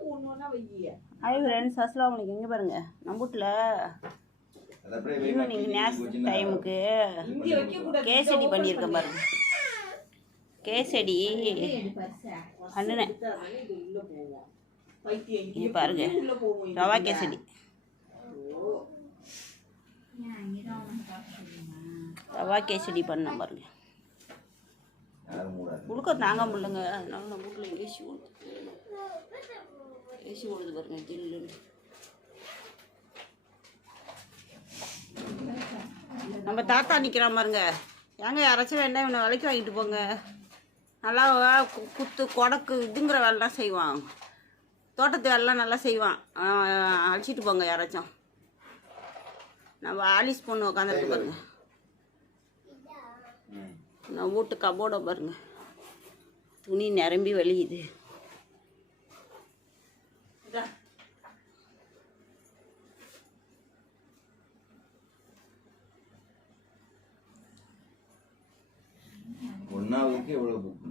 Hi friends, அஸ்ஸலாமு அலைக்கும். இங்கே பாருங்க, நம்ம வீட்டில் ஈவினிங் ஸ்நாக்ஸ் டைமுக்கு கேசடி பண்ணியிருக்கேன் பாருங்க. கேசடி பண்ணினேன் பாருங்க, ரவா கேசடி. ரவா கேசடி பண்ண பாருங்க. உழுக்க தாங்க முடியலங்க, அதனால நம்ம வீட்டில் ஏசி ஓடுது பாருங்க, ஜில்லுன்னு. நம்ம தாத்தா நிற்கிறா பாருங்க. ஏங்க யாராச்சும் வேண்டாம், இவனை விலைக்கு வாங்கிட்டு போங்க. நல்லா குத்து கொடக்கு இதுங்கிற வேலைலாம் செய்வான், தோட்டத்து வேலைலாம் நல்லா செய்வான். அழைச்சிட்டு போங்க யாராச்சும். நம்ம ஆலிஸ் பொண்ணு உட்காந்துருக்கு பாருங்க. நான் வீட்டு கபோர்டை பாருங்க, துணி நிரம்பி வலியுது. ஒன்னாவதுக்கு எவ்வளவு